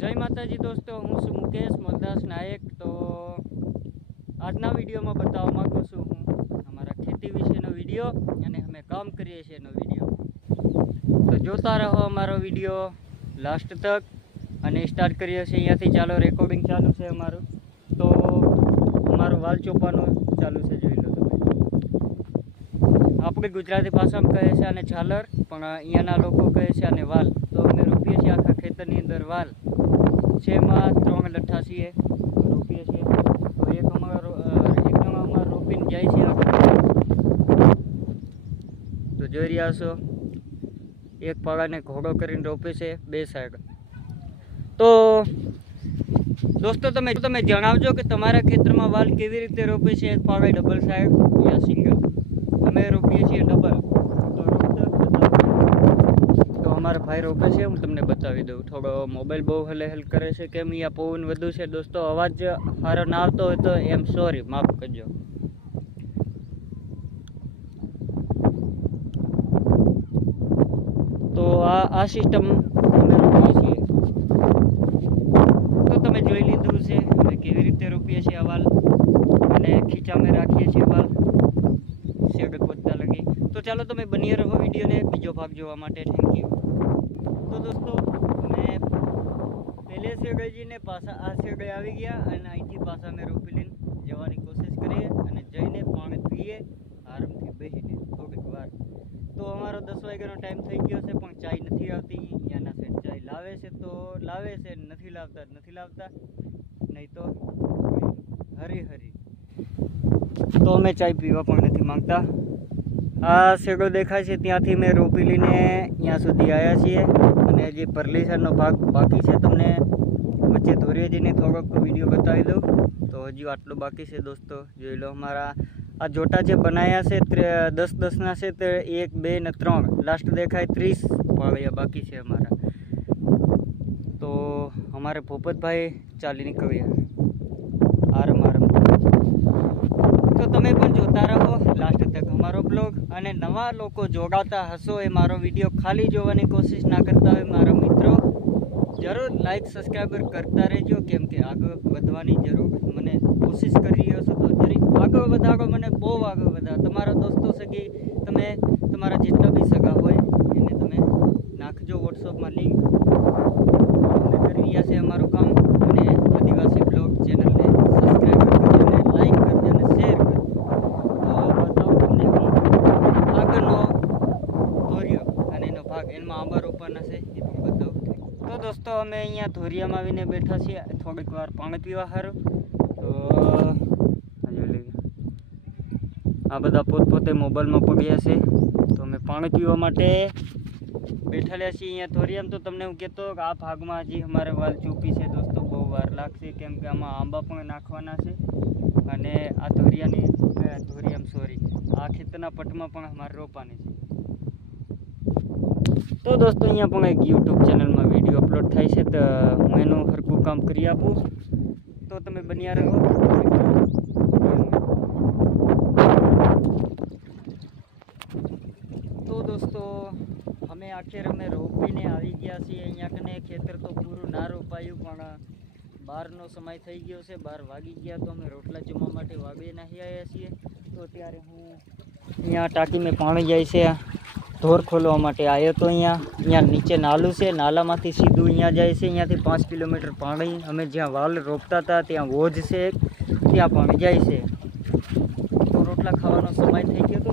જય માતાજી દોસ્તો, હું છું મુકેશ, મલદાસ નાયક. તો આજના વિડીયોમાં બતાવવા માગું છું હું અમારા ખેતી વિશેનો વીડિયો અને અમે કામ કરીએ છીએ એનો વીડિયો. તો જોતા રહો અમારો વીડિયો લાસ્ટ તક અને સ્ટાર્ટ કરીએ છીએ. અહીંયાથી ચાલો રેકોર્ડિંગ ચાલુ છે અમારું. તો અમારું વાલ ચોપાનું ચાલુ છે, જોઈ લો તમે. આપણે ગુજરાતી ભાષામાં કહે છે અને ઝાલર, પણ અહીંયાના લોકો કહે છે અને વાલ. તો અમે રોપીએ છીએ આખા ખેતરની અંદર વાલ. છે એમાં ત્રણ લઠ્ઠા છીએ, રોપીએ છીએ. તો એક અમારો એકદમ અમારે રોપીને જાય છે તો જોઈ રહ્યા છો, એક પાડાને ઘોડો કરીને રોપે છે બે સાઈડ તો, દોસ્તો તમે તમે જણાવજો કે તમારા ખેતરમાં વાલ કેવી રીતે રોપે છે? એક પાડા ડબલ સાઈડ યા સિંગલ અમે રોપીએ છીએ ડબલ અમારા ભાઈ રોકે છે, હું તમને બતાવી દઉં. થોડો મોબાઈલ બહુ હલે હલ કરે છે કેમ અહીંયા પવન વધુ છે. દોસ્તો, અવાજ સારો ના આવતો હોય તો એમ સોરી માફ કરજો. તો આ આ સિસ્ટમ તો તમે જોઈ લીધું છે અમે કેવી રીતે રોપીએ છીએ આ વાલ? અને અમે રાખીએ છીએ અવાલ શેડ ખોદતા લગી. તો ચાલો તમે બની રહો વિડીયોને, બીજો ભાગ જોવા માટે. થેન્ક યુ તો દોસ્તો, મેં પહેલે શેડજીને પાછા આ શેડે આવી ગયા અને અહીંથી પાછા અમે રોપી લઈને જવાની કોશિશ કરીએ અને જઈને પાણી પીએ, આરામથી બેસીને થોડીક વાર. તો અમારો દસ વાગ્યાનો ટાઈમ થઈ ગયો છે, પણ ચાય નથી આવતી. અહીંયાના સાઈડ ચાય લાવે છે, તો લાવે છે, નથી લાવતા નથી લાવતા. નહીં તો હરી હરી. તો અમે ચાય પીવા પણ નથી માંગતા. આ શેડો દેખાય છે, ત્યાંથી મેં રોપી લઈને અહીંયા સુધી આવ્યા છીએ. અને જે પરલીસરનો ભાગ બાકી છે, તમને વચ્ચે ધોરીજીને થોડોક વીડિયો બતાવી દઉં. તો હજુ આટલું બાકી છે દોસ્તો. જોઈ લો અમારા આ જોટા જે બનાવ્યા છે દસ દસના છે, તે એક, બે ને ત્રણ. લાસ્ટ દેખાય ત્રીસ પાળિયા બાકી છે અમારા. તો અમારે ભૂપતભાઈ ચાલી નીકળ્યા. આરમ આરમ તો તમે પણ જોતા રહો. તક અમારો બ્લોગ અને નવા લોકો જોડાતા હશો એ મારો વીડિયો ખાલી જોવાની કોશિશ ના કરતા હોય મારા મિત્રો. જરૂર લાઈક સબસ્ક્રાઈબર કરતા રહેજો. કેમ કે આગળ વધવાની જરૂર મને કોશિશ કરી રહ્યો છો. તો જરી આગળ વધારો, મને બહુ આગળ વધારો. તમારા દોસ્તો સગી તમે તમારા જેટલા બી સગા હોય એને તમે નાખજો વોટ્સઅપમાં લિંક અમે કરી રહ્યા છે અમારું કામ અને આદિવાસી બ્લોગ ચેનલને સબસ્ક્રાઈબ કરજો અને લાઈક કરજો અને શેર કરજો તો બતાવું તમને હું આગળનો ધોર્યો અને એનો ભાગ એમાં આંબા રોપવાના છે એ પણ બતાવું તો દોસ્તો અમે અહીંયા ધોરિયામાં આવીને બેઠા છીએ. થોડીક વાર પાણી પીવા સારું તો આ બધા પોતપોતે મોબાઈલમાં પડ્યા છે. તો અમે પાણી પીવા માટે બેઠેલા છીએ અહીંયા ધોરિયામાં. તો તમને હું કહેતો કે આ ભાગમાં હજી અમારે વાલ ચૂપી છે. દોસ્તો, બહુ વાર લાગશે કેમ કે આમાં આંબા પણ નાખવાના છે. અને આ ધોરિયાની ધોરિયામ સોરી આ ખેતરના પટમાં પણ અમારે રોપવાની છે. તો દોસ્તો, અહીંયા પણ એક યુટ્યુબ ચેનલમાં વીડિયો અપલોડ થાય છે, તો હું એનું હરકું કામ કરી આપું. તો તમે બન્યા રહો. તો દોસ્તો, અમે આખેર અમે રોપીને આવી ગયા છીએ અહીંયા કને. ખેતર તો પૂરું ના રોપાયું, પણ બારનો સમય થઈ ગયો છે બાર વાગી ગયા, તો અમે રોટલા જમવા માટે વાગી નાખી આવ્યા છીએ. તો ત્યારે હું અહીંયા ટાંકીમાં પાણી જાય છે. ઢોર ખોલવા માટે આવ્યો તો અહીંયા. અહીંયા નીચે નાલું છે, નાલામાંથી સીધું અહીંયા જાય છે. અહીંયાથી પાંચ કિલોમીટર પાણી અમે જ્યાં વાલ રોપતા હતા, ત્યાં વોજ છે ત્યાં પાણી જાય છે. તો રોટલા ખાવાનો સમય થઈ ગયો હતો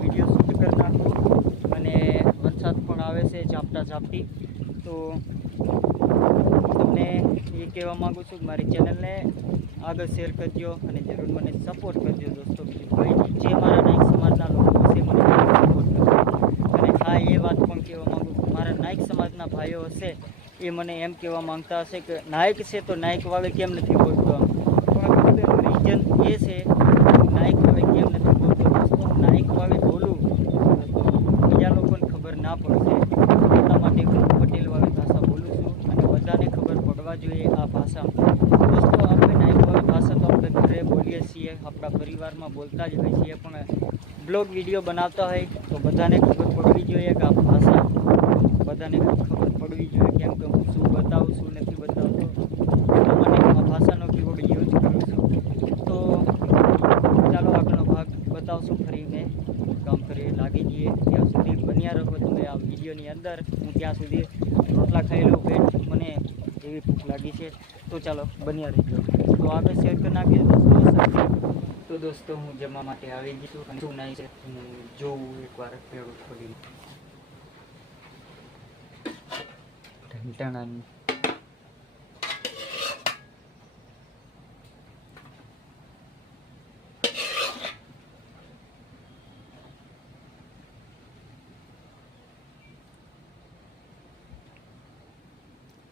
વીડિયો શૂટ કરી અને વરસાદ પણ આવે છે ઝાપટા ઝાપટી. તો તમને એ કહેવા માગું છું કે મારી ચેનલને આગળ શેર કરજો અને જરૂર મને સપોર્ટ કરજો દોસ્તો, બીજું જે મારા નાયક સમાજના લોકો છે મને સપોર્ટ કરજો અને હા એ વાત પણ કહેવા માગું છું. મારા નાયક સમાજના ભાઈઓ હશે એ મને એમ કહેવા માંગતા હશે કે નાયક છે તો નાયક વાળે કેમ નથી બોલતો રીઝન એ છે નાયક વાળે કેમ નથી બોલતો? દોસ્તો વાળે બોલું તો બીજા લોકોને ખબર ના પડશે. એટલા માટે હું પટેલ વાળી ભાષા બોલું છું અને બધાને ખબર પડવા જોઈએ આ ભાષા. દોસ્તો આપણે નાયક વાળી ભાષા તો આપણે ઘરે બોલીએ છીએ, આપણા પરિવારમાં બોલતા જ હોઈએ છીએ, પણ બ્લોગ વીડિયો બનાવતા હોય તો બધાને ખબર પડવી જોઈએ કે આ ભાષા. બધાને ખબર પડવી જોઈએ કેમ કે હું શું બતાવું શું નથી બતાવતો. એટલા આ ભાષાનો કેવો યુઝ કરું છું. તો ચાલો આગળનો ભાગ બતાવશું ફરીને કામ કરીએ, લાગી જઈએ. ત્યાં સુધી બન્યા રહો તમે આ વિડીયોની અંદર. હું ત્યાં સુધી રોટલા ખાઈ લઉં પેટ મને એવી ભૂખ લાગી છે. તો ચાલો, બન્યા રહીજો. તો આગળ શેર કરી નાખીએ. દોસ્તો, તો દોસ્તો, હું જમવા માટે આવી ગઈ છું. નહીં છે? હું જોઉં એકવાર પેડું ખોલીને ઢંટાણાની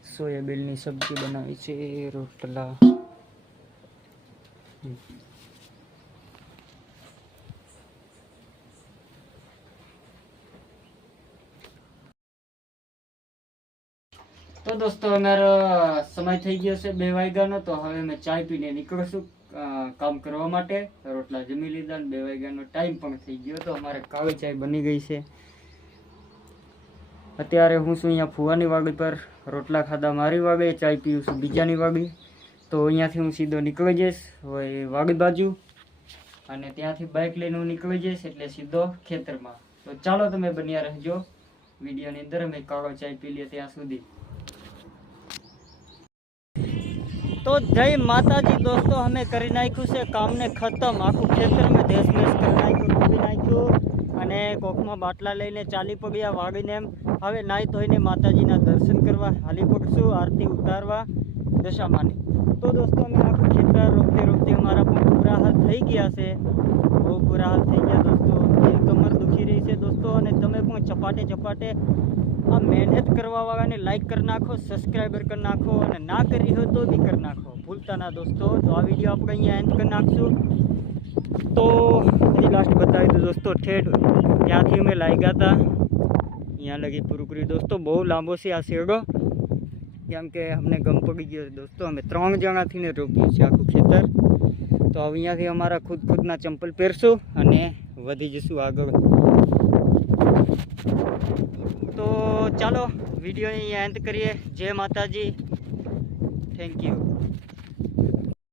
સોયાબીનની સબ્જી બનાવી છે રોટલા તો દોસ્તો, અમારો સમય થઈ ગયો છે બે વાગ્યાનો, તો હવે અમે ચાય પીને નીકળશું કામ કરવા માટે. રોટલા જમી લીધા ને બે વાગ્યાનો ટાઈમ પણ થઈ ગયો, તો અમારે કાળી ચાય બની ગઈ છે. અત્યારે હું છું અહીંયા ફુવાની વાડી પર, રોટલા ખાધા મારી વાગે ચાય પીવું છું બીજાની વાડી. તો અહીંયાથી હું સીધો નીકળી જઈશ હોય વાડી બાજુ. અને ત્યાંથી બાઇક લઈને હું નીકળી જઈશ, એટલે સીધો ખેતરમાં. તો ચાલો તમે બન્યા રહેજો. વિડીયોની અંદર અમે કાળો ચાય પી લઈએ ત્યાં સુધી. તો જય માતાજી દોસ્તો, અમે કરી નાખ્યું છે કામને ખતમ. આખું ખેતર મેં દેશ મેશ કરી નાખ્યું, ડૂબી નાખ્યું અને કોખમાં બાટલા લઈને ચાલી પગ્યા વાળીને એમ. હવે નાહી ધોઈને માતાજીના દર્શન કરવા, હાલી પડશું, આરતી ઉતારવા દશામાની. તો દોસ્તો, અમે આખું ખેતર રોકતે રોકતે અમારા પણ બુરા હાલ થઈ ગયા છે. બહુ બુરા હાલ થઈ ગયા દોસ્તો. કમર દુખી રહી છે દોસ્તો અને તમે પણ ચપાટે ચપાટે આ મહેનત કરવાવાળાને લાઇક કરી નાખો સબસ્ક્રાઈબર કરી નાખો અને ના કરી હોય તો બી કરી નાખો. ભૂલતા ના દોસ્તો. તો આ વીડિયો આપણે અહીંયા એન્ડ કરી નાખશું. તો હજી લાસ્ટ બતાવી દઉં દોસ્તો, ઠેઠ ત્યાંથી અમે લાગ્યા હતા અહીંયા લગી પૂરું કર્યું. દોસ્તો, બહુ લાંબો છે આ શેરડો. કેમ કે અમને ગમ પડી ગયો દોસ્તો. અમે ત્રણ જણાથીને રોપ્યું છે આખું ખેતર. તો હવે અહીંયાથી અમારા ખુદ ખુદના ચંપલ પહેરશું અને વધી જશું આગળ. તો ચાલો વીડિયો અહીંયા એન્ડ કરીએ. જય માતાજી. Thank you